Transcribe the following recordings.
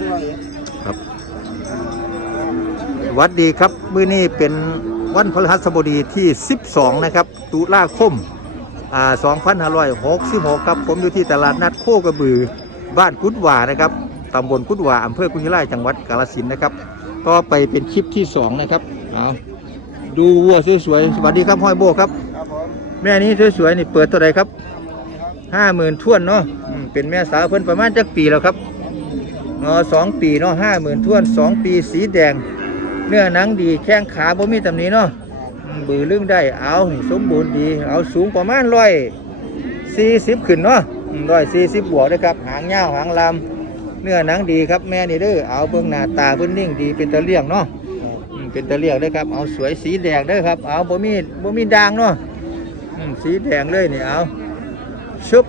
งร้อยครับ วัสดีครับมื้อนี้เป็นวันพฤหัสบดีที่ 12 นะครับ ตุลาคม อ่า2566 ครับ ผมอยู่ที่ตลาดนัดโคกระบือ บ้านกุดหว่านะครับตำบลกุดหว่าอำเภอกุชิไลจังหวัดกาฬสินธุ์นะครับก็ไปเป็นคลิปที่ 2 นะครับเอาดูวัวสวยๆ สวัสดีครับห้อยโบครับ ครับผมแม่นี้สวยๆนี่เปิดตัวใดครับห้าหมื่นท่วนเนาะอืมเป็นแม่สาวเพิ่นประมาณจักปีแล้วครับ งอสองปีเนาะห้าหมื่นท่วนสองปีสีแดง เนื้อหนังดีแข้งขาบ่มีตำหนี้เนาะอืมบือลึงได้เอาสมบูรณ์ดี เอาสูงประมาณร้อยสี่สิบขึ้นเนาะร้อยสี่สิบบวกนะครับ หางยาวหางลำเนื้อหนังดีครับแม่นี่เด้อเอาเบิ่งหน้าตาเบิ่งนิ่งดีเป็นตะเลี่ยงเนาะเป็นตะเลี่ยงเด้อครับเอาสวยสีแดงเด้อครับ เอาบ่มีบ่มีด่างเนาะสีแดงเลยนี่เอาชุบ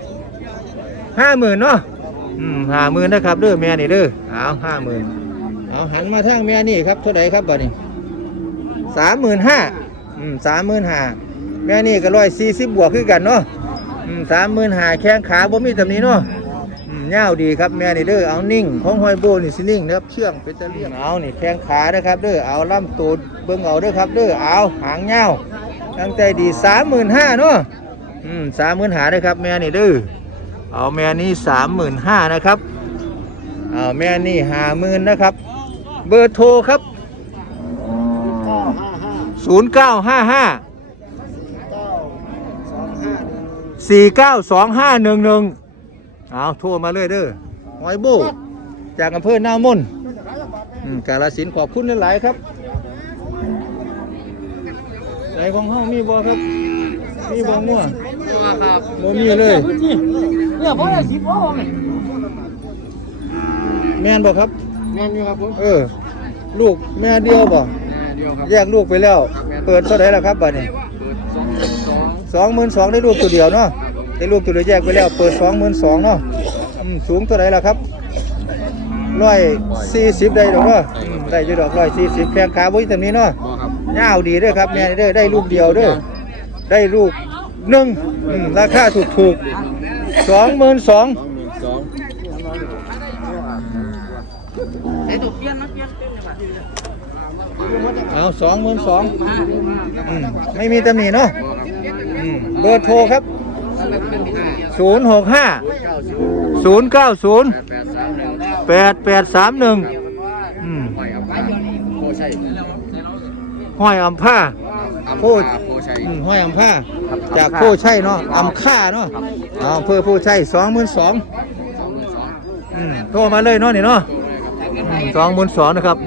ห้าหมื่นเนาะ อืมห้าหมื่นนะครับเด้อแม่นี่เด้อเอาห้าหมื่นเอาหันมาทางแม่นี่ครับเท่าไหร่ครับบัดนี้สามหมื่นห้าอืมสามหมื่นห้าแม่นี่ก็ร้อยสี่สิบบวกคือกันเนาะอืมสามหมื่นห้าแข้งขาบ่มีตำหนี้เนาะอืมเงาดีครับแม่นี่เด้อเอานิ่งของหอยโบนี่สินิ่งนะครับเชื่องเป็นตะเลี่ยงเอานี่แข้งขานะครับเด้อเอาลำตูดเบิ่งเอาเด้อครับเด้อเอาหางเงาตั้งใจดีสามหมื่นห้าเนาะอืมสามหมื่นห้าเลยครับแม่นี่ดื้อ เอาแม่นี่สามหมื่นห้านะครับเอาแม่นี่หาหมื่นนะครับ เบอร์โทรครับเก้าห้าห้าศูนย์เก้าห้าห้าเก้าสองห้าหนึ่งสี่เก้าสองห้าหนึ่งหนึ่งเอาโทรมาเลยเด้อหอยโบจากอำเภอหน้ามนอืมกาลสินธุ์ขอบคุณหลายๆครับไหนของเฮามีบ่ครับ มีบ่มั่ว ครับ บ่มีเลย เนี่ยพ่อได้สิบพ่อผมแม่นบ่ครับงานอยู่ครับผมเออ ลูกแม่เดียวบ่เดียวครับแยกลูกไปแล้ว เปิดเท่าไหร่แล้วครับบัดนี้เปิดสองสองสองหมื่นสองได้ลูกตัวเดียวเนาะได้ลูกตัวเดียวแยกไปแล้ว เปิดสองหมื่นสองเนาะอืมสูงเท่าไหร่แล้วครับร้อยสี่สิบได้ดอกเนาะอืมได้อยู่ดอกร้อยสี่สิบแข้งขาบุ้ยตรงนี้เนาะบอครับยาวดีเด้อครับแม่นี่เด้อได้ลูกเดียวเด้อได้ลูกหนึ่งอืมราคาถูกถูก สองหมื่นสองสองเอาสองหมื่นสองไม่มีตำหนิเนาะอืมเบอร์โทรครับศูนย์หกห้าศูนย์เก้าศูนย์แปดแปดสามหนึ่งห้อยอัมผ้าโพดโพ ชัย อืมห้อยอัมผ้าจากโพใช่เนาะอัมค่าเนาะเอาอำเพื่อโพใช่สองหมื่นสองสองหมื่นสองอืมโทรมาเลยเนาะนี่เนาะสองหมื่นสองนะครับ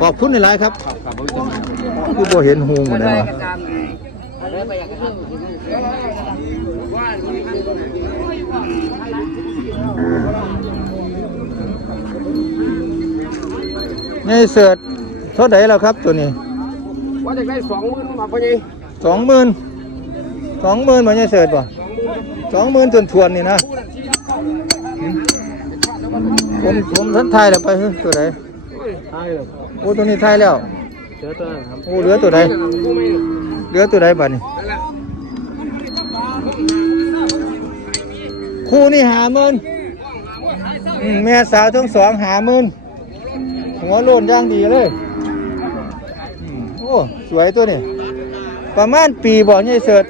ขอบคุณหลายๆครับครับครับผมจะมาคือบ่เห็นหงหมดเลยวะนี่เสิร์ตเท่าไหร่แล้วครับตัวนี้ ว่าจะได้สองหมื่นมาพ่อใหญ่สองหมื่นสองหมื่นมันจะเสิร์ตป่ะสองหมื่นทวนทวนๆนี่นะหืมผมผมทันทายแล้วไปเฮ้ยตัวไหนใช่ครับโอ้ตัวนี้ทายแล้วเจอตัวครับโอ้เหลือตัวใดเหลือตัวใดบ้านี่คู่นี่หาหมื่นอืมแม่สาวทั้งสองหาหมื่นหัวโลนย่างดีเลย โอ้สวยตัวนี้ประมาณปีบ่เนี่ยเสิร์ต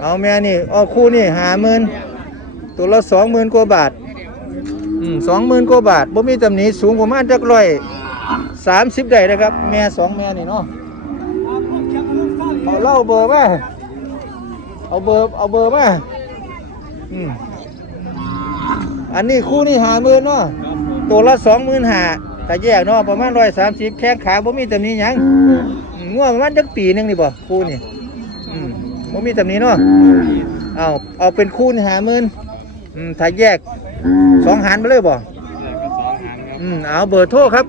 เอาแม่นี่เอาคู่นี่หาหมื่นตัวละสองหมื่นกว่าบาทอสองหมื่นกว่าบาทบ่มีตำหนิสูงประมาณจักร้อยสามสิบได้นะครับ แม่สองแม่นี่เนาะเอาเล่าเบอร์มาเอาเบอร์เอาเบอร์มาอันนี้คู่นี่หาหมื่นเนาะตัวละสองหมื่นหา แต่แยกเนาะประมาณร้อยสามสิบแข้งขาบ่มีตำหนิหยังอืมง่วงประมาณจักปีหนึงนี่บ่คู่นี่อืมบ่มีตำหนิเนาะเอาเอาเป็นคู่นี่หาหมื่นอืมถ้าแยกสองหารไปเลยบ่สองหางครับอืมเอาเบอร์โทรครับ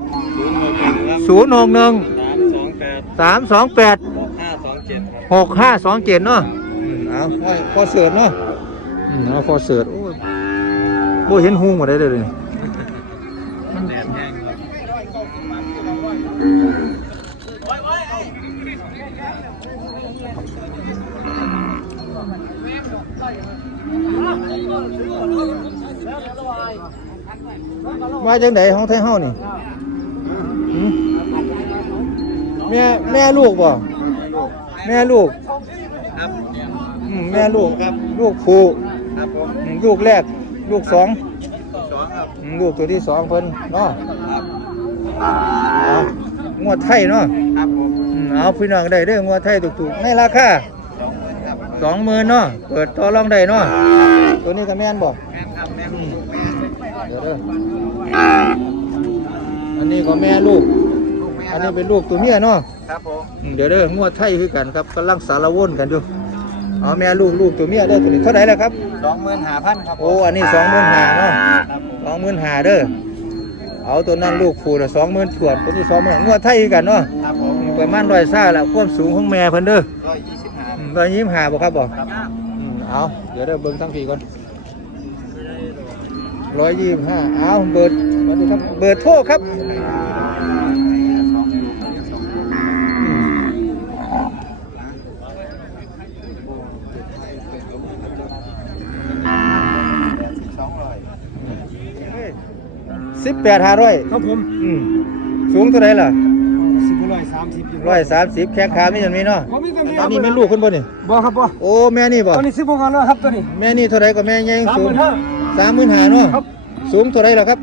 ศูนย์หกหนึ่ง061ครับสามสองแปด328หกห้าสองเจ็ดครับ6527เนาะอืมเอาไว้พอเสิร์ตเนาะอืมเอาพอเสิร์ตโอ้ยบ่เห็นหุงหมดได้เลยนี่แดดแห้งครับ เมา จังไดของไทยเฮานี่หืมแม่แม่ลูกบ่แม่ลูกครับอืมแม่ลูกครับ ลูกผู้ครับผมอืมลูกแรก ลูกสองสองครับอืมลูกตัวที่สองเพิ่นเนาะครับเอางวดไทยเนาะครับผมอืมเอาพี่น้องได้เด้องวดไทยถูกๆในราคาครับสองหมื่นเนาะเปิดต่อรองได้เนาะตัวนี้ก็แม่นบ่แม่ครับแม่อืม เดี๋ยวเด้ออันนี้ก็แม่ลูก ลูกแม่อันครันี้บเป็นลูกตัวเมียเนาะครับผมอืมเดี๋ยวเด้องวดไทยคือกันครับกำลังสารวนกันอยู่เอาแม่ลูกลูกตัวเมียเด้อตัวนี้เท่าไหร่แล้วครับ สองหมื่นห้าพันครับโอ้อันนี้สองหมื่นห้าเนาะครับผมสองหมื่นห้าเด้อเอาตัวนั้นลูกผูละสองหมื่นถวดตัวนี้สองหมื่นงวดไทยคือกันเนาะครับผมอืมประมาณร้อยซ่าละความสูงของแม่เพิ่นเด้อร้อยยี่สิบห้าอืมร้อยยี่สิบห้าบ่ครับบ่ครับ อืมเอาเดี๋ยวเด้อเบิ่งทั้งปีก่อน ร้อยยี่สิบห้าเอาเบิดสวัสดีครับ เบิดโทรครับอืมสองร้อยสิบแปดห้าร้อยครับผมอืมสูงเท่าไรล่ะสิบร้อยสามสิบร้อยสามสิบแข้งขาไม่ยันมีเนาะผมมีตัวนี้อันนี้เป็นลูกคนบ่นี่บ่ครับบ่โอ้แม่นี่บ่ตัวนี้สิบหกพันแล้วครับตัวนี้แม่นี่เท่าไรก็แม่ยังสามสูหงมื่นห้า สามหมื่นห้าเนาะครับ สูงเท่าไรล่ะครับ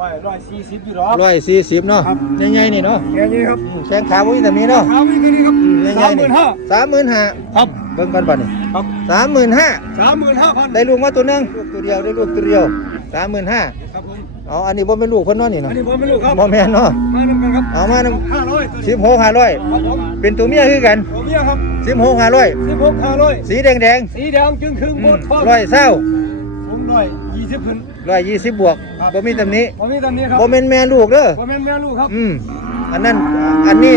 ร้อยร้อยสี่สิบอยู่หรอ ร้อยสี่สิบเนาะครับ ใหญ่ๆนี่เนาะแค่นี้ครับอืมแข้งขาไม่ยันมีเนาะครับมีแค่นี้ครับอืมใหสาญ่มๆหนี่มื่นห้าสามหมื่นห้าครับเบิ่งกันบ่นี่ครับสามหมื่นห้าสามหมื่นห้าพันได้ลูกมาตัวหนึงลูกตัวเดียวได้ลูกตัวเดียวสามหมื่นห้าครับผมเอาอันนี้บ่เป็นลูกเพิ่นเนาะนี่อัเนาะนนี้ผมไม่รู้ครับบ่แม่นเนาะมาหนึ่งกันครับเอามานำห้าร้อยตัวสินี้บหกห้าร้อยครับผมเป็นตัวเมียคือกันผมเนี่ยครับสิบหกห้าร้อยสิบหกห้าร้อยสีแดงแดงสีแดงจึงครึ่งๆหมดทองร้อยเศร้าผม ร้อยยี่สิบพื้นร้อยยี่สิบบวกครับบ่มีตำหนี้ผมมีตอนนี้ครับบ่เป็นแม่ลูกเด้อผมเป็นแม่ลูกครับอืมอันนั้นอันนี้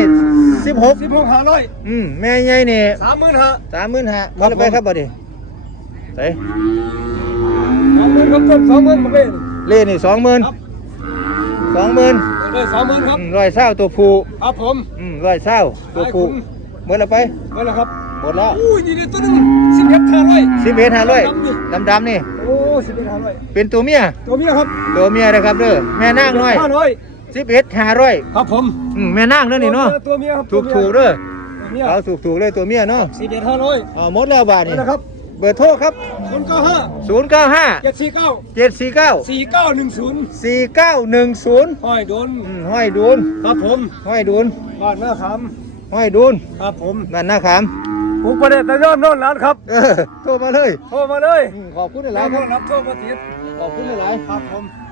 สิบหกสิบหกห้าร้อยอืมแม่ใหญ่นี่สามหมื่นห้าสามหมื่นห้าบ่ได้ไปครับบ่ดิใส่สองหมื่นครับต้นสองหมื่นมาเป็นเล่นี่สองหมื่นครับสองหมื่นเลยสองหมื่นครับอืมร้อยเศร้าตัวผู้ครับผมอืมร้อยเศร้าตัวผู้ขายคุณหมดแล้วไปไปแล้วครับหมดแล้วอู้ยดีดีตัวหนึงสิบเอ็ดห้าร้อยสิบเอ็ดห้าร้อยดำดิดำดำๆนี่โอ้สิบเอ็ดห้าร้อยเป็นตัวเมีย ตัวเมียครับตัวเมียนะครับเด้อแม่นางน้อยห้าร้อยสิบเอ็ดห้าร้อยครับผมอืมแม่นางเด้อนี่เนาะตัวเมียครับถูกถูกๆเด้อตัวเมียเอาถูกถูกๆเลยตัวเมียเนาะสิบเอ็ดห้าร้อยเอาหมดแล้วบาทนี่นี่นะครับเบอร์โทรครับศูนย์เก้าห้า0 9 5เจ็ดสี่เก้า7 4 9สี่เก้าหนึ่งศูนย์4 9 1 0ห้อยโดนห้อยดูนครับผมห้อยดูนบ้านหน้าขามห้อยดูนครับผมนั่นนะขาม ผมประเด็นแต่ยอดโน่นร้านครับ เออโทรมาเลยโทรมาเลยอืมขอบคุณหแล้ลาวยๆครับรับโทรมาติดขอบคุณหลายครับผมๆ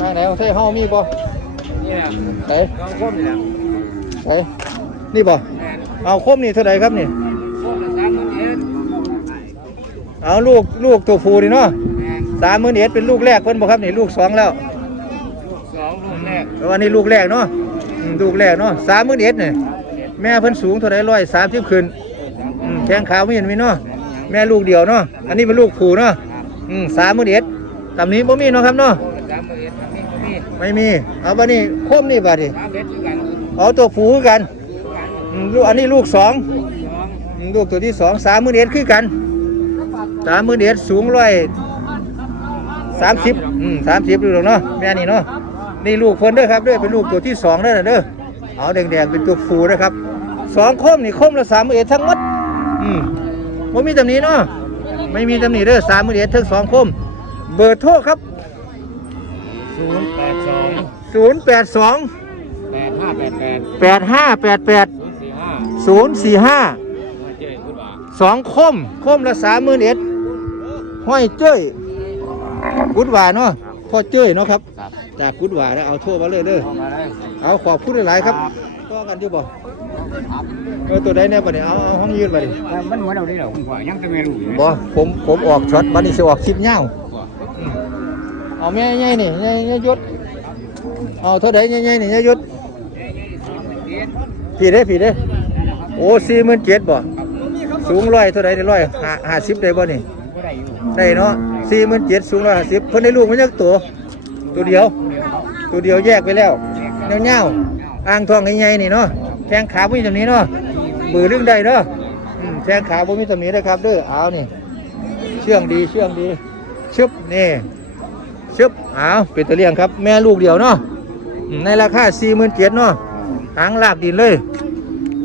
ทางไหนของเท่เฮามีบ่นี่แหละไหนกองคมนี่แหละไหนนี่บ่เอาคมนี่เท่าไหร่ครับนี่ คมละสามหมื่นเอ็ดเอาลูกลูกตัวผู้นี่เนาะ แม่น สามหมื่นเอ็ดเป็นลูกแรกเพิ่นบ่ครับนี่ลูกสองแล้วลูกสองลูกแรกแล้วอันนี้ลูกแรกเนาะอืมลูกแรกเนาะสามหมื่นเอ็ดเนี่ยแม่เพิ่นสูงเท่าไหร่ร้อยสามสิบขึ้นอืมแข้งขาวไม่เห็นมีเนาะแม่ลูกเดียวเนาะอันนี้เป็นลูกผู้เนาะอืมสามหมื่นเอ็ดตำนี้บ่มีเนาะครับเนาะสามหมื่นเอ็ดครับนี่นี่ไม่มีเอาบัดนี้โคมนี่บัดนี้สามเอ็ดคือกันเอาตัวผู้คือกันคือกันอืมลูกอันนี้ลูกสอง สองอืมลูกตัวที่สองสามหมื่นเอ็ดคือกันสามหมื่นเอ็ดสูงร้อย สามสิบอืมสามสิบดูหรอกเนาะแม่นี่เนาะนี่ลูกเพิ่นเด้อครับเด้อเป็นลูกตัวที่สองเด้อน่ะเด้อเอาแดงๆเป็นตัวผู้นะครับสองโคมนี่โคมละสามหมื่นเอ็ดทั้งหมดอืมบ่มีตำหนิเนาะไม่มีตำหนิเด้อสามหมื่นเอ็ดทั้งสองโคม เบอร์โทรครับศูนย์แปดสองศูนย์แปดสองแปดห้าแปดแปดแปดห้าแปดแปดศูนย์สี่ห้าศูนย์สี่ห้ามาเจ๊คุณบ่าสองคมคมละสามหมื่นเอ็ดห้อยเจ้ย กุดหวาเนาะพ่อเจ้ยเนาะครับ จากกุดหวาแล้วเอาโทรมาเลยเด้อเอาขอบคุณหลายๆครับก็กันอยู่บ่เออตัวใดแน่บ่เนี่ยเอาเอาห้องยืนบ่ดิมันเหมือนเราได้หรอคุณพ่อยังจะไม่รู้บ่ผมผมออกช็อตบัดนี้สิออกคลิปยาวเอาแม่ใหญ่นี่ใหญ่ใหญ่ยศเอาเท่าใดใหญ่ๆนี่ใหญ่ยศพี่เด้พี่เด้โอ้47,000บ่สูงร้อยเท่าใดได้ร้อยห้าหาสิบได้บ่นี่ ได้อยู่ได้เนาะสี่หมื่นเจ็ดสูงร้อยห้าสิบเพิ่นได้ลูกมันยักตัว ตัวเดียว ตัวเดียวแยกไปแล้วเงี้ยวอ่างทองใหญ่ๆนี่เนาะแข้งขาบ่มีตรงนี้เนาะบือเรื่องใดเนาะแข้งขาบ่มีตรงนี้นะครับเด้อเอานี่ เชื่องดีเชื่องดีชึบนี่ชึบเอาเป็นตัวเลี้ยงครับ แม่ลูกเดียวเนาะในราคาสี่หมื่นเจ็ดเนาะหางลากดินเลย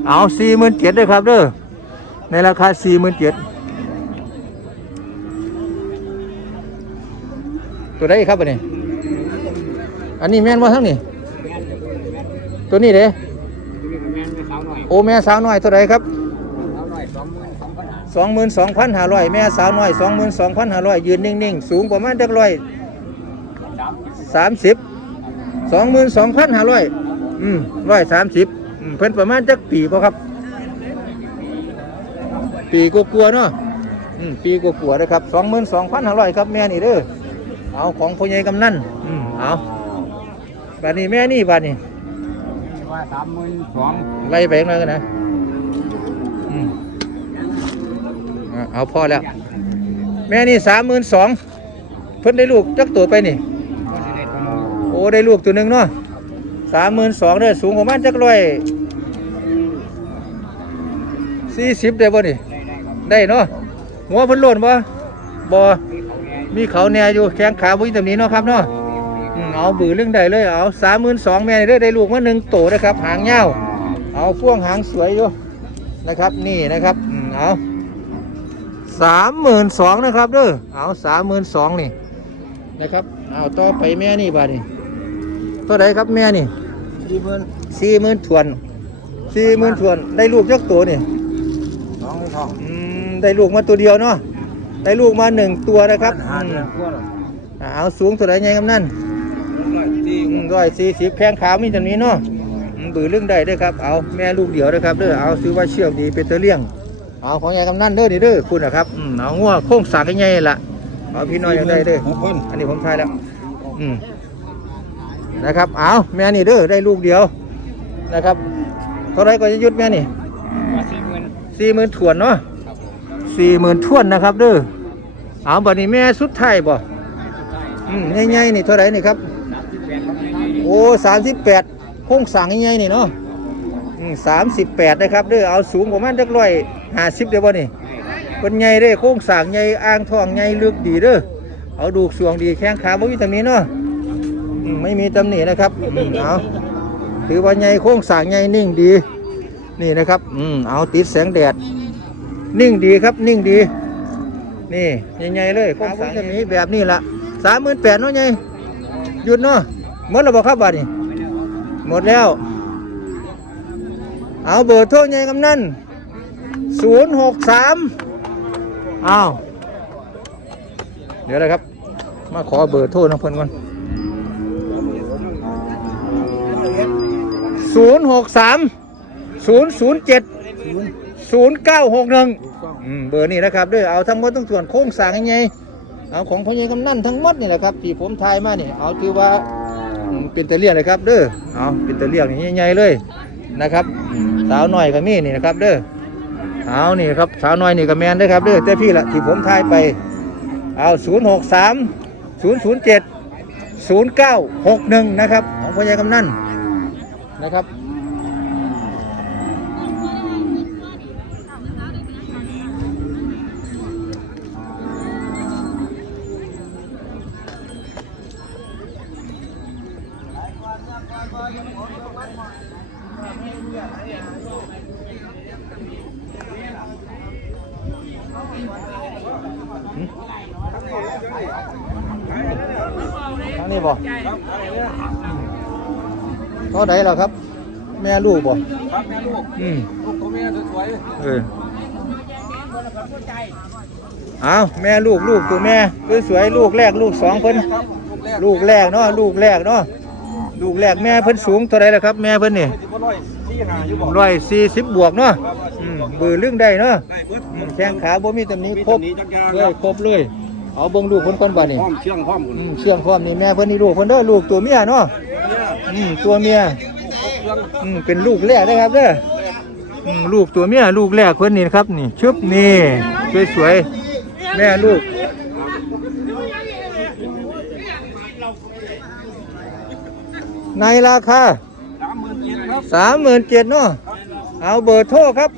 เอาสี่หมื่นเจ็ดเลยครับเด้อในราคาสี่หมื่นเจ็ด ตัวใดครับอันนี้ อันนี้แม่นว่าทั้งนี้ตัวนี้เด้แม่นไม่สาวหน่อยโอแม่สาวน้อยตัวใดครับสาวหน่อยสองหมื่นสองพันห้าสองหมื่นสองพันห้าร้อยแม่สาวน้อยสองหมื่นสองพันห้าร้อยยืนนิ่งๆ สูงประมาณเด็กร้อยสามสิบสามสิบสองหมื่นสองพันห้าร้อยอืมร้อยสามสิบอืมเพิ่นประมาณจักปีป่ะครับ ปีกลัวาๆเนาะอืมปีกลัวาๆนะครับสองหมื่นสองพันห้าร้อยครับแม่นี่เด้อ เอาของพ่อใหญ่กำนันอืมเอาบาดนี้แม่นี่บาดนี้ว่าสามหมื่นสองไล่ไปข้างหน้ากันนะอืมอะเอาพอแล้ว แม่นี่สามหมื่นสองเพิ่นได้ลูกจักตัวไปนี่ก็จะได้ตัวนึงโอ้ได้ลูกตัวหนึ่งเนาะสามหมื่นสองเด้อสูงประมาณจักร้อยสี่สิบได้บ่นี่ ได้ได้ครับได้เนาะหัวเพิ่นโล่นบ่บ่ มีเขาไงมีเขาแหน่อยู่แข้งขาบ่มีตำหนี้เนาะครับเนาะอืมเอาบือเรื่องใดเลยเอาสามหมื่นสองแม่นี่เด้อได้ลูกมาหนึ่งโตนะครับ หางยาวเอาพ่วงหางสวยอยู่นะครับนี่นะครับอืมเอาสามหมื่นสองนะครับเด้อเอาสามหมื่นสองนี่นะครับเอาต่อไปแม่นี่บาดนี่เท่าไหรครับแม่นี่สี่หมื่นสี่หมื่นถวนสี่หมื่นถวนได้ลูกจักตัวนี่สองไม่ทองอืมได้ลูกมาตัวเดียวเนาะ ได้ลูกมาหนึ่งตัวนะครับห้าอืเดือนมกว่าหรออ่าเอาสูงเท่าไหรไงครับนั่นที่ร้อยสี่สิบแข้งขามีจำนี้เนาะอืมบือเรื่องใดเด้อครับเอาแม่ลูกเดียวเด้อครับเด้อเอาซื้อว่าเชือกดีเป็นตัวเลี้ยง เอาของยายกำนันเด้อนี่เด้อคุณนะครับอืมเอางัวโค้งสากใหญ่ๆล่ะเอาพี่น้อยยังได้เด้อ หกคนอันนี้ผมทายแล้วอืมนะครับ เอาแม่นี่เด้อ ได้ลูกเดียว นะครับ เท่าไหรก็จะยุดแม่นี่ว่าสี่หมื่นสี่หมื่นถวนเนาะครับผมสี่หมื่นทวนนะครับเด้อ เอาบัดนี้แม่สุดท้ายบ่สุดท้ายอืมใหญ่ๆนี่เท่าไหรนี่ครับโอ้สามสิบแปดโค้งสั่งใหญ่ๆนี่เนาะสามสิบแปดนะครับเด้อเอาสูงประมาณจักร้อยห้าสิบเด้อบ่นี่เป็นใหญ่เด้โค้งสั่งใหญ่อ่างทองใหญ่ลึกดีเด้อเอาดูกสวงดีแข้งขาบ่มีตำหนิเนาะอืมไม่มีตำหนินะครับอืมเอาถือว่าใหญ่โค้งสั่งใหญ่นิ่งดีนี่นะครับ อืม เอาติดแสงแดด นิ่งดีครับ นิ่งดี นี่ใหญ่ๆเลยโค้งสั่งจะมีแบบนี้ละสามหมื่นแปดเนาะใหญ่หยุดเนาะหมดแล้วบ่ครับบัดนี้หมดแล้ว เอาเบอร์โทรใหญ่กำนันศูนย์หกสามอ้าวเดี๋ยวนะครับ มาขอเบอร์โทรน้องเพิ่นก่อนศูนย์หกสามศูนย์ศูนย์เจ็ดศูนย์เก้าหกหนึ่ง เบอร์นี้นะครับด้วยเอาทั้งหมดทั้งส่วนโค้งสร้างยังไงเอาของพ่อใหญ่กำนันทั้งหมดนี่แหละครับที่ผมทายมานี่เอาถือว่าอืมเป็นตะเลียงเลยครับเด้อเอาเป็นตะเลียงนี่ใหญ่ๆเลยนะครับอืมสาวน้อยก็มีนี่นะครับเด้อเอานี่ครับสาวน้อยนี่ก็แมนเด้อครับเด้อแต่พี่ละที่ผมทายไปเอา0 6 3 0 0 7 0 9 6 1 นะครับของพ่อใหญ่กำนันนะครับ เท่าไดล่ะครับ แม่ลูกบ่ครับแม่ลูกอืมลูกตัวแม่สวยเออเอาแม่ลูกลูกตัวแม่สวยๆลูกแรกลูกสองเพิ่นๆครับลูลูกกแรกเนาะลูกแรกเนาะลูกแรกแม่เพิ่นสูงเท่าไรล่ะครับ แม่เพิ่นนี่ไม่ถึงว่าร้อยสี่ห้าอยู่บ่ร้อยสี่สิบบวกเนาะอืมบือเรื่องได้เนาะได้เบิดอืมแข้งขาบ่มีตำหนี้มีครบตำหนิจักอย่างเลครัยบครบเลย เอาเบิ่งลูกเพิ่นก่อนบัดนี้พร้อมเชื่องพร้อมหมดอืมเชื่องพร้อมนี่แม่เพิ่นนี่ลูกเพิ่นเด้อลูกตัวเมียเนาะอืมตัวเมียเชื่องอืมเป็นลูกแรกนะครับเด้ออืมลูกตัวเมียลูกแรกเพิ่นนี่นะครับนี่ชึบนี่สวยๆแม่ลูกในราคาสามหมื่นเจ็ดครับสามหมื่นเจ็ดเนาะครับเอาเบอร์โทรครับ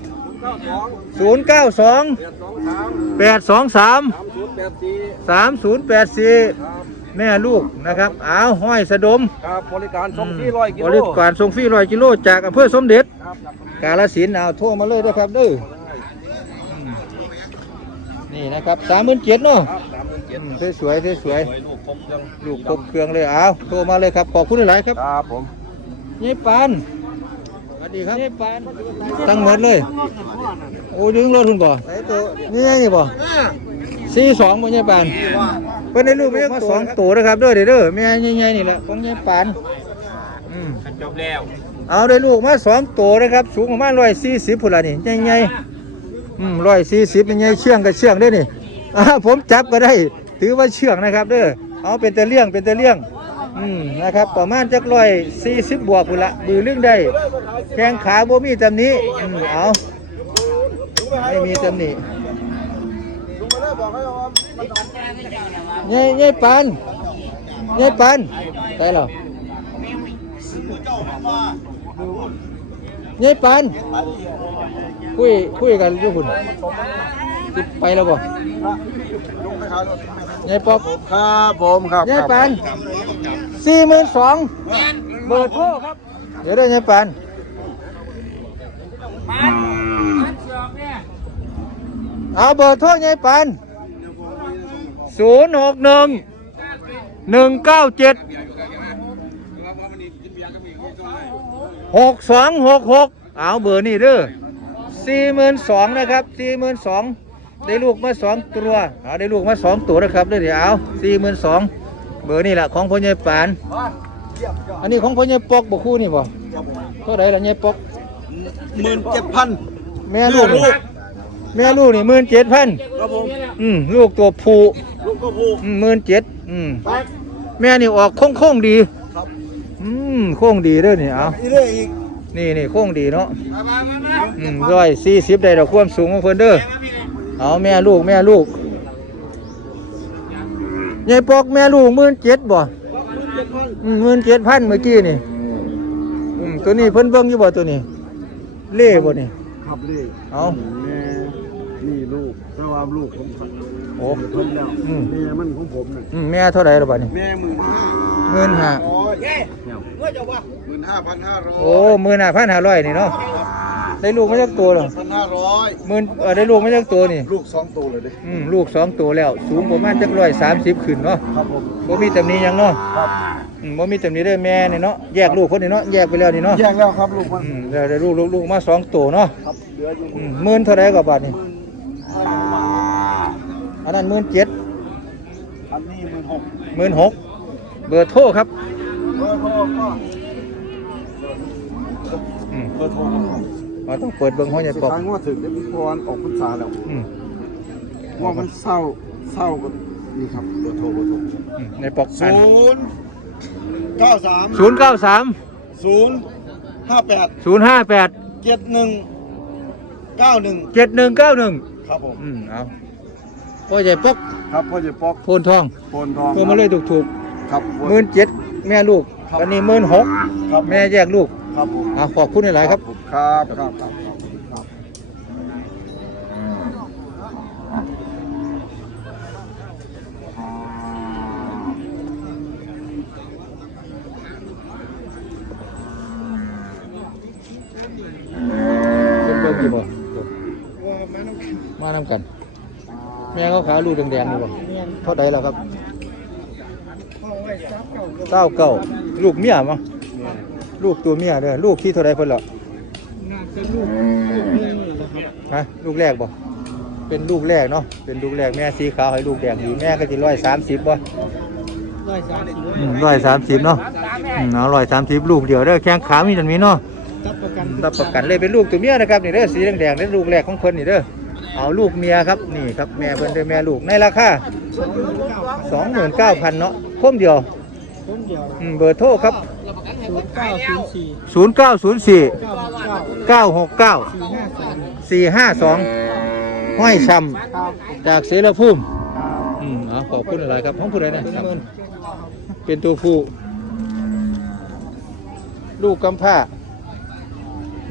เก้าสอง092แปดสองสาม823สามศูนย์แปดสี่3084ครับแม่ลูกนะครับเอาห้อยสะดมครับบริการส่งที่ร้อยกิโลบริการส่งฟรีร้อยกิโลจากอำเภอสมเด็จครับกาลสินธุ์เอาโทรมาเลยนะครับเด้ออืมนี่นะครับสามหมื่นเจ็ดเนาะครับสามหมื่นเจ็ดสวยสวยสวยสวยสวยลูกคมจังลูกครบเครื่องเลยเอาโทรมาเลยครับขอบคุณหลายๆครับครับผมยี่ปานสวัส ดีครับยี่ปานตั้งหมดเลย โอ้ดึงรถคุณบ่ใส่ตัวนี่ไงนี่บ่สี่สองบ่ยี่ปานเพิ่นได้ลูกมาสองตัวนะครับเด้อเด้อเด้อแม่ใหญ่ๆนี่แหละของยี่ปานอืมจบแล้วเอาได้ลูกมาสองตัวนะครับ สูงประมาณร้อยสี่สิบพุ่นละนี่ใหญ่ๆอืมร้อยสี่สิบเป็นไงเชื่องกับเชื่องได้อนี่อ่าผมจับก็ได้ ถือว่าเชื่องนะครับเด้อเอาเป็นตะเลี่ยงเป็นตะเลี่ยง อืมนะครับประมาณจักร้อยสี่สิบบวกพุ่นละบือเรื่องได้แข้งขาบ่มีตำนี้อืมเอาไม่มีตำหนิเย้เย้ปานเย้ปานได้หรอยายปานคุยคุยกันอยู่คุณสิไปแล้วบ่ ยายปอกครับผมครับยายปานสี่หมื่นสองเบอร์โทรครับ เดี๋ยวได้ยายปานเอาเบอร์โทรยายปานศูนย์หกหนึ่งหนึ่งเก้าเจ็ดหกสองหกหกเอาเบอร์นี่เด้อสี่หมื่นสองนะครับสี่หมื่นสอง ได้ลูกมาสองตัวเอาได้ลูกมาสองตัวนะครับเด้อเดี๋ยวเอาสี่หมื่นสองเบอร์นี่แหละของพ่อใหญ่ปาน อันนี้ของพ่อใหญ่ปอกบ่คู่นี่บ่เท่าไหร่ล่ะใหญ่ปอกหมื่นเจ็ดพันแม่ลูกนี่แม่ลูกนี่หมื่นเจ็ดพันครับผมอืมลูกตัวผู้ลูกก็ผูกหมื่นเจ็ดอืมแม่นี่ออกโค้งโค้งๆดีครับอืมโค้งดีเด้อนี่เอาอีเรื่อยอีกนี่นี่โค้งดีเนาะอืมร้อยสี่สิบได้ดอกความสูงของเพิ่นเด้อ เอาแม่ลูกแม่ลูกยายปอกแม่ลูกหมื่นเจ็ดบ่หมื่นเจ็ดพันเมื่อกี้นี่อืมตัวนี้เพิ่นเบิ่งอยู่บ่ตัวนี้เล่บ่นี่ครับเลยเอาแม่นี่ลูกแต่ว่าลูกผมครับโอ้เพิ่นแล้วอืมแม่มันของผมน่ะอืมแม่เท่าไหร่ละบัดนี้แม่หมื่นห้าหมื่นห้าร้อยเมื่อจะว่าหมื่นห้าพันห้าร้อยโอ้หมื่นห้าพันห้าร้อยนี่เนาะ ได้ลูกมาจากตัวเหรอพันห้าร้อยหมื่นเออได้ลูกมาจากตัวนี่ลูกสองตัวเลยดิอืมลูกสองตัวแล้ว สูงประมาณจักร้อยสามสิบขึ้นเนาะครับผมบ่มีตำหนิหยังเนาะครับอืมบ่มีตำหนิได้อแม่นี่เนาะแยกลูกคนนี่เนาะแยกไปแล้วนี่เนาะแยกแล้วครับลูกมันอืมแล้วได้ลูกลูกลูกมาสองตัวเนาะครับเหลืออยู่อืมหมื่นเท่าไหร่กับบาทนี่อันนั้นหมื่นเจ็ดอันนี้หมื่นหกหมื่นหกเบอร์โทรครับเบอร์โทรก็อืมเบอร์โทร เราต้องเปิดเบิ่งห้องใหญ่ปอกทางว่าถึงได้พิพรออกพรรษาแล้วอืมว่ามันเศร้าเศร้ากับนี่ครับเบอร์โทรเบอร์โทรอืมในปอกอันศูนย์เก้าสามศูนย์เก้าสามศูนย์ห้าแปดศูนย์ห้าแปดเจ็ดหนึ่งเก้าหนึ่งเจ็ดหนึ่งเก้าหนึ่งครับผมอืมเอาพ่อใหญ่ปอกครับพ่อจะปอกโพนทองโพนทองโทรมาเลยถูกถูกครับหมื่นเจ็ดแม่ลูกครับอันนี้หมื่นหกครับแม่แยกลูกครับผมอ่าขอบคุณหลายๆครับครับครับครับครับเป็นเบอร์กี่บ่มานำกัน แม่เขาขาลูกแดงๆนี่บ่เท่าใดแล้วครับเก้าเก้าลูกเมียมั้ง ลูกตัวเมียเด้อลูกที่เท่าใดเพิ่นหรอฮะลูกแรกบ่เป็นลูกแรกเนาะเป็นลูกแรกแม่สีขาวให้ลูกแดงดีแม่ก็สิร้อยสามสิบบ่ร้อยสามสิบเนาะอืมเอาร้อยสามสิบลูกเดียวเด้อแข้งขามีจันมีเนาะรับประกันเลยเป็นลูกตัวเมียนะครับนี่เด้อสีแดงๆนี่ลูกแรกของเพิ่นนี่เด้อเอาลูกเมียครับนี่ครับแม่เพิ่นได้แม่ลูกในราคา29,000เนาะคมเดียวคนเดียวอืมเบอร์โทรครับ ศูนย์เก้าศูนย์สี่เก้าเก้าสี่ห้าสองห้อยช้ำจากเสรภูมิอืมเอขอบคุณหลายครับของผู้ใดนะครับ เป็นตัวผู้ ลูกกำพร้า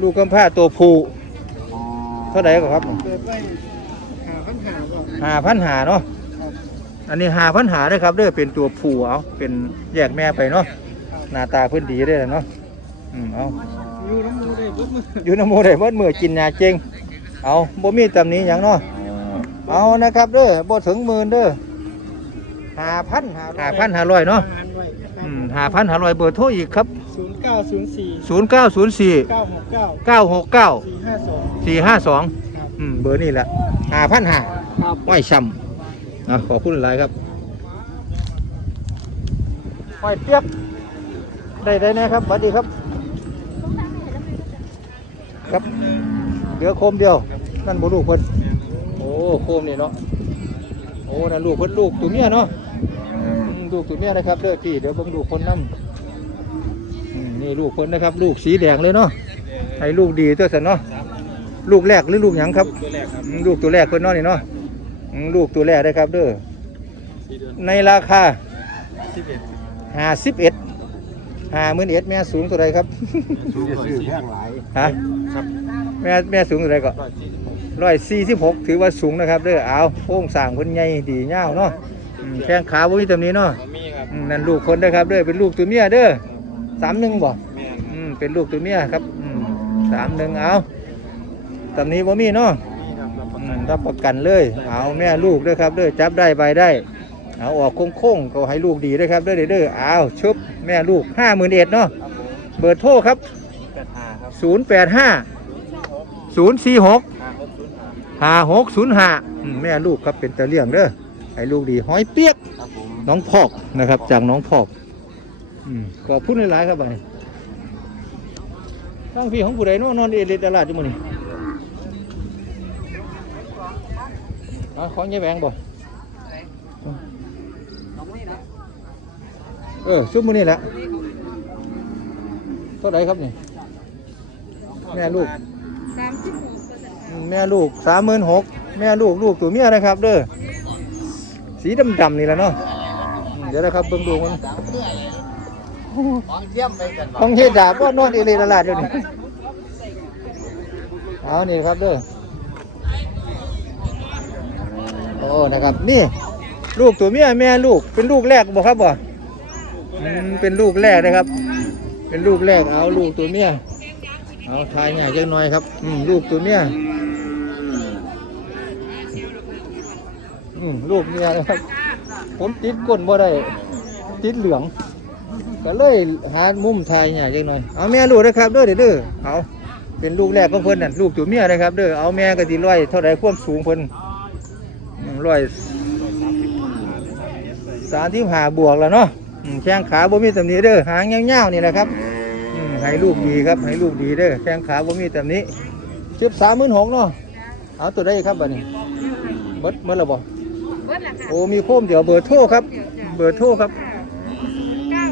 ลูกกำพร้าตัวผู้ เท่าไหร่ก็ครับเปิดไปหาพันหาบ่หาพันหาเนาะอันนี้หาพันหาได้ครับเด้อเป็นตัวผู้เอาเป็นแยกแม่ไปเนาะ หน้าตาเพิ่นดีได้อเนาะอืมเอาอยู่น้ำมูได้เบิดมืออยู่น้ำหมูได้เบิดมือกินยาเจงเอาบ่มีตำหนี้หยังเนาะเอานะครับเด้อบ่ถึงหมื่นเด้อหาพันหาพันหาร้อยเนาะอาหารไว้อืมหาพันหาร้อยเบอร์โทรอีกครับศูนย์เก้าศูนย์สี่ศูนย์เก้าศูนย์สี่เก้าหกเก้าเก้าหกเก้าสี่ห้าสองสี่ห้าสองครับอืมเบอร์นี่แหละหาพันหาครับห้อยช่ำอะขอพูดหลายครับห้อยเปียก ได้ได้นะครับสวัสดีครับ ครับเหลือโคมเดียว นั่นบ่ลูกเพิ่นโอ้โคมนี่เนาะโอ้นั่นลูกเพิ่นลูกตัวเมียเนาะอืมลูกตัวเมียนะครับเด้อพี่เดี๋ยวเบิ่งลูกเพิ่นนํอืมนี่ลูกเพิ่นนะครับ ลูกสีแดงเลยเนาะให้ลูกดีตัวสันเนาะลูกแรกหรือลูกหยังครับตัวแรกครับอืมลูกตัวแรกเพิ่นเนาะนี่เนาะอืมลูกตัวแรกได้ครับเด้อสี่เดือนในราคาสิบเอ็ดห้าสิบเอ็ด ห้าหมื่นเอ็ดแม่สูงเท่าไรครับสูงจะซื้อแพงหลายฮะครับแม่แม่สูงเท่าไรก็ร้อยสี่ร้อยสี่สิบหกถือว่าสูงนะครับเด้อเอาโค้งสร้างเพิ่นใหญ่ดีเงาวเนาะอืมแข้งขาบ่มีตำหนี้เนาะมีครับอืมนั่นลูกคนเด้อครับเด้อเป็นลูกตัวเมียเด้อสามหนึ่งบ่ แม่นอืมเป็นลูกตัวเมียครับอืมสามหนึ่งเอาตำหนี้บ่มีเนาะมีครับรับประอืกัมนรับประกันเลย เอาแม่ลูกด้วยครับเด้อจับได้ใบได้ เอาออกโค้งๆก็ให้ลูกดีด้วยครับเด้อเด้อเด้อเอาชุบแม่ลูกห้าหมื่นเอ็ดเนาะครับผมเบอร์โทรครับแปดห้าครับศูนย์แปดห้าศูนย์สี่หกห้าหกศูนย์ห้าห้าหกศูนย์ห้าแม่ลูกครับเป็นตะเลี่ยงเด้อให้ลูกดีหอยเปียกครับผมน้องพอกนะครับจากน้องพอกอืมก็พูดหลายๆครับไปตั้งพี่ของผู้ใดเนอนนอนเอเดตลาดอยู่มื้อนี้อ๋อของยายแหวงบ่ เออซุปมื้อนี้แหละเท่าไหร่ครับนี่ แม่ลูกสามสิบหกก็จะอืมแม่ลูกสามหมื่นหกแม่ลูกลูกตัวเมียนะครับ เด้อสีดำดำๆนี่แหละเนาะอืมเดี๋ยวนะครับเบิ่งดูมันของเยี่ยมไปกันของเฮดาบว่านอนเอเลละลาดอยู่นี่เอานี่ครับเด้อโอ้นะครับ นี่ ลูกตัวเมียแม่ลูกเป็นลูกแรกบ่ครับบ่ อืมเป็นลูกแรกนะครับ เป็นลูกแรกเอาลูกตัวเมียเอาทายง่ายจังหน่อยครับอืมลูกตัวเมียอืมลูกเมียนะครับ ผมติดก้นบ่ได้ติดเหลืองก็เลยหามุมทายง่ายจังหน่อยเอาแม่ลูกนะครับเด้อเด้อเด้อเอาเป็นลูกแรกของเพิ่นน่ะลูกตัวเมียนะครับเด้อเอาแม่ก็สิร้อยเท่าไรความสูงเพิ่นร้อยสามที่หาบวกแล้วเนาะ แข้งขาบ่มีตำหนิเด้อหางยาวๆนี่แหละครับอืมให้ลูกดีครับให้ลูกดีเด้อแข้งขาบ่มีตำหนิสิบสามหมื่นหกเนาะเอาตัวได้ครับบัดนี้เบิดเมื่อไรบ่เบิ้ลละค่ะโอ้มีโคมเดี๋ยวเบอร์โทรครับเดี๋ยวจะเบอร์โทรครับเก้า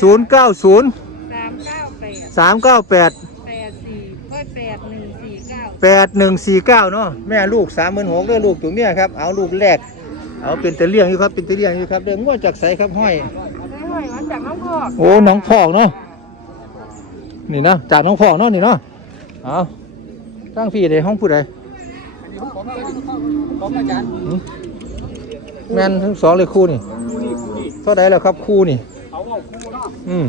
ศูนย์เก้าศูนย์สามเก้าแปดสามเก้าแปดแปดสี่ค่อยแปดหนึ่งสี่เก้าแปดหนึ่งสี่เก้าเนาะแม่ลูกสามหมื่นหกเด้อลูกตัวเมียครับเอาลูกแรกเอาเป็นตะเลี่ยงอยู่ครับเป็นตะเลี่ยงอยู่ครับเด้องวดจากใสครับห้อย ได้หอยมาจากน้องพอกโอ้น้องพอกเนาะนี่นะจากน้องพอกเนาะนี่เนาะเอาตั้งพี่ในห้องผู้ใดของอาจารย์หืมแม่นทั้งสองเลยคู่นี่เท่าไดแล้วครับคู่นี่เขาเอาคู่เนาะอืม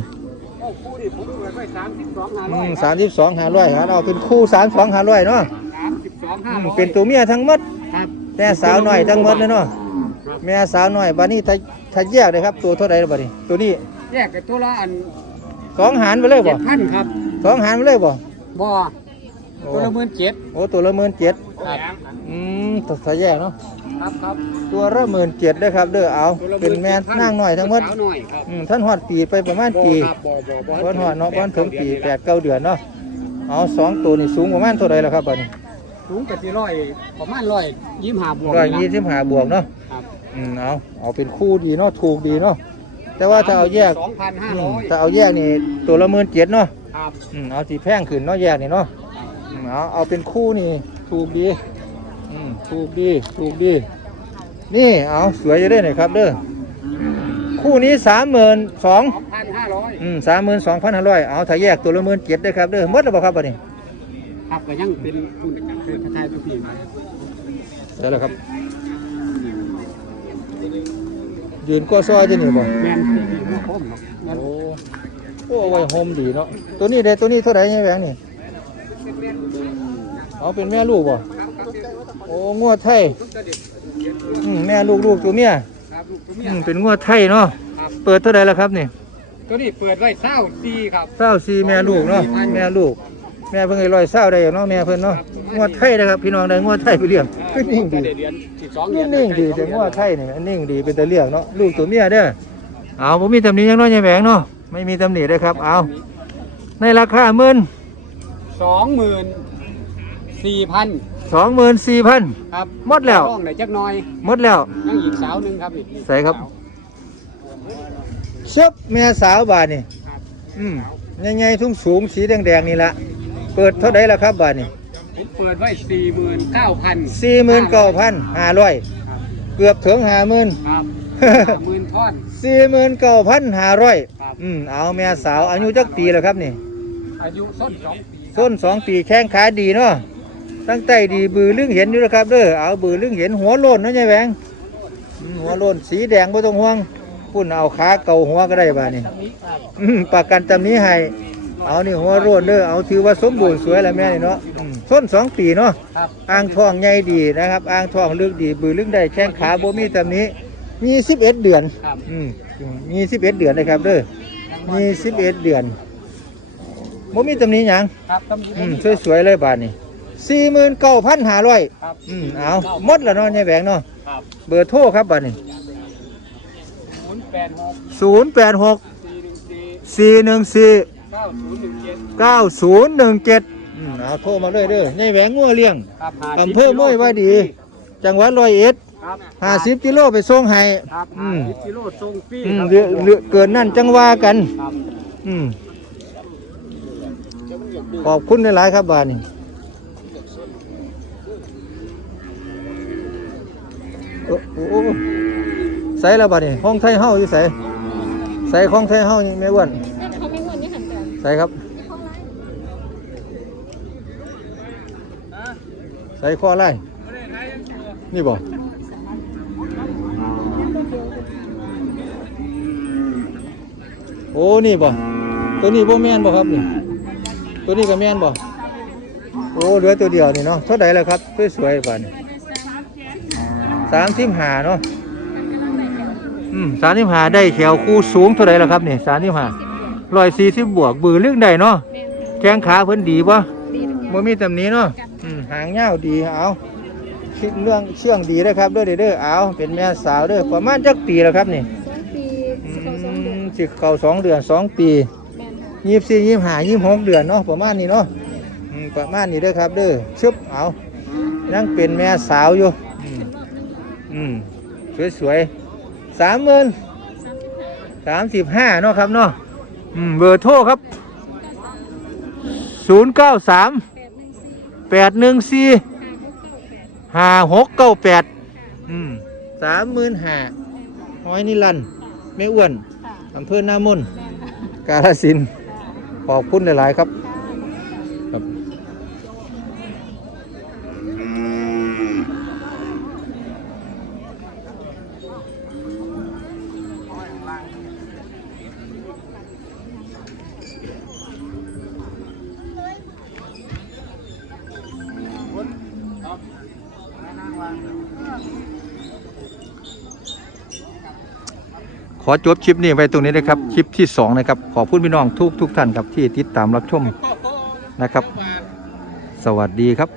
เอาคู่ดิผมเปิดไว้สามสิบสองห้าอืร้อยมสามสิบสองห้าร้อยครับเอาเป็นคู่สามสองห้าร้อยเนาะสามสิบสองห้าอืมร้อยเป็นตัวเมียทั้งหมดครับแต่สาวหน่อยทั้งหมดเลยเนาะแม่สาวหน่อยบัดนี้ถ้า ถ้าแยกเลยครับ ตัวเท่าไหร่บัดนี้ ตัวนี้แยกกันตัวละอันสองหารไปเลยเจ็บ่ดพันครับสองหารไปเลยบ่บ่โอ้ตัวละหมื่นเจ็ดโอ้ตัวละหมื่นเจ็ดครับอืมถ้าแยกเนาะครับครับตัวละหมื่นเจ็ดได้อครับเด้อเอาเป็นแม่นางหน่อยทั้งหมดสาวหน่อยครับอืมท่านหอดปีไปประมาณปีบ่ครับบ่บ่บ่บ้านหอดเนาะบ้านถึงปีแปดเก้าเดือนเนาะเอาสองตัวนี่สูงประมาณเท่าไหร่แล้วครับบัดนี้สูงกับสี่ร้อยประมาณร้อยยี่สิบห้าบวกร้อยนี่ยี่ล่ะสิบห้าบวกเนาะครับ อืมเอาเอาเป็นคู่ดีเนาะถูกดีเนาะแต่ว่าถ้าเอาแยกสองพันห้าอืร้มอยถ้าเอาแยกนี่ตัวละหมื่นเจ็ดเนาะครับอืมเอาสีแพงขึ้นเนาะแยกนี่เนาะอืมเอาเอาเป็นคู่นี่ถูกดีอืมถูกดีถูกดี นี่เอาสวยจะได้หน่อยครับเด้อคู่นี้สามหมื่นสองสองพันห้าร้อยอืมสามหมื่นสองพันห้าร้อยเอาถ้าแยกตัวละหมื่นเจ็ดได้ครับเด้อหมดแล้วบ่ครับบัดนี้ครับก็ยังเป็นผู้เป็นพระไทยตัวพี่มาใช่แล้วครับ ยืนก็ซอยจะนี่บ่แม่นที่มีหัวคมเนาะแม่นโอ้โอ้เอาไว้โฮมดีเนาะตัวนี้เด้ตัวนี้เท่าไหร่เนี่ยแหวงนี่เอาเป็นแม่ลูกบ่โอ้งวดไทยอืมแม่ลูกลูกตัวเมียครับลูกตัวเมียอืมเป็นงวดไทยเนาะครับเปิดเท่าไหร่แล้วครับนี่ตัวนี้เปิดไว้เศร้าดีครับเศร้าซีแม่ลูกเนาะแม่ลูก แม่เพิ่งไอ้ลอยเศร้าได้เนาะแม่เพิ่นเนาะงวดไทยนะครับพี่น้องได้งวดไทยไปเลี้ยงก็นิ่งดีเดือนสิบสองเดือนนิ่งดีแต่งวดไทยนี่อันนิ่งดีเป็นตะเลี้ยงเนาะลูกตัวเมียเด้อเอาผมมีตำหนิยังน้อยใหญ่แหวงเนาะไม่มีตำหนิเลยครับเอาในราคาหมื่นสองหมื่นสี่พันสองหมื่นสี่พันครับหมดแล้วต้องไหนจักหน่อยหมดแล้วยังอีกสาวหนึ่งครับนี่ใส่ครับเชฟแม่สาวบาทนี่อืมใหญ่ๆทุ่งสูงๆสีแดงๆนี่ละ เปิดเท่าไหร่ละครับบาทนี่ผมเปิดไว้สี่หมื่นเก้าพันสี่หมื่นเก้าพันห้าร้อยเกือบถึงห้าหมื่นครับหมื่นท่อนสี่หมื่นเก้าพันห้าร้อยครับอืมเอาแม่สาวอายุจักปีแล้วครับนี่ อายุส้นสองปีส้นสองปีแข้งขาดีเนาะตั้งใจดีบือลึงเห็นอยู่นะครับเด้อเอาบือลึงเห็นหัวโล้นเนาะยายแหวงอืมหัวโล้นสีแดงไม่ต้องห่วงพุ่นเอาขาเก่าหัวก็ได้บ้านี่อืมประกันจำนี้ให้ เอานี่หัวโล้นเด้อเอาถือว่าสมบูรณ์สวยแล้วแม่นี่เนาะอืมส้นสองปีเนาะครับอ่างทองใหญ่ดีนะครับ อ่างทองลึกดีบือลึกได้แข้งขาบ่มีตำหนี้ มีสิบเอ็ดเดือน ครับอืมมีสิบเอ็ดเดือนนะครับเด้อมีสิบเอ็ดเดือนบ่มีตำหนี้หยังครับตำรวจอืมสวยๆเลยบาทนี่สี่หมื่นเก้าพันห้าร้อยครับอืมเอาหมดแล้วเนาะยายแหวงเนาะครับเบอร์โทรครับบาทนี่ศูนย์แปดหกศูนย์แปดหกสี่หนึ่งสี่สี่ หนึ่งสี่เก้าศูนย์หนึ่งเจ็ดเก้าศูนย์หนึ่งเจ็ดอืมเอาโทรมาเลยเด้อยายแหวงงัวเลี้ยงครับหาอำเภอเมยว่าดี จังหวัดร้อยเอ็ดครับห้าสิบกิโลไปส่งให้ครับอืหามสิบกิโลทรงฟรีอืมครับเหลือเหลือเกินนั่นจังว่ากัน ครับอืมขอบคุณหลายๆครับบาทนี่โอ้โอ้ใส่แล้วบาทนี่ห้องไทยเฮาอยู่ใส่ใส่ของไทยเฮานี่แม่อ้วน ส่ครับ ใส่ข้ออะไล่นี่บ่โอ้ นี่บ่ตัวนี้บ่แม่นบ่ครับนี่ ตัวนี้ก็แม่นบ่โอ้ เหลือตัวเดียวนี่เนาะ เท่าไหร่แล้วครับ สวยๆป่านสามสิบห้าเนาะ อืมสามสิบห้าได้แขวคู่สูงเท่าไหร่แล้วครับนี่สามสิบห้า ร้อยสี่สิบบวกบือเรื่องใดเนาะแข้งขาเพิ่นดีป่ะดีบ่มีตำหนี้เนาะอืมหางยาวดีเอาคิดเรื่องเชื่องดีนะครับเด้อเด้อเด้อเอาเป็นแม่สาวเด้อประมาณจักปีแล้วครับนี่สองปีอืสิบสองสองเดือนมสิเข้าสองเดือนสองปีแม่นค่ะยี่สิบสี่ยี่สิบห้ายี่สิบหกเดือนเนาะประมาณนี้เนาะอืมประมาณนี้เด้อครับ เด้อชึบเอายังเป็นแม่สาวอยู่อืมอืมสวยๆสามหมื่นสามสิบห้าเนาะครับเนาะ อืมเบอร์โทรครับศูนย์เก้าสามแปดหนึ่งสี่แปดหนึ่งสี่ห้าหกเก้าแปดห้าหกเก้าแปดอืมสามหมื่นห้าห้อยนิรันดร์ไม่อ้วนค่ะอำเภอหน้ามนแม่นค่ะกาลสินธุ์ขอบคุณหลาย ๆ ครับครับ ขอจบคลิปนี้ไว้ตรงนี้นะครับคลิปที่สองนะครับขอบคุณพี่น้องทุกทุกท่านครับที่ติดตามรับชมนะครับ สวัสดีครับ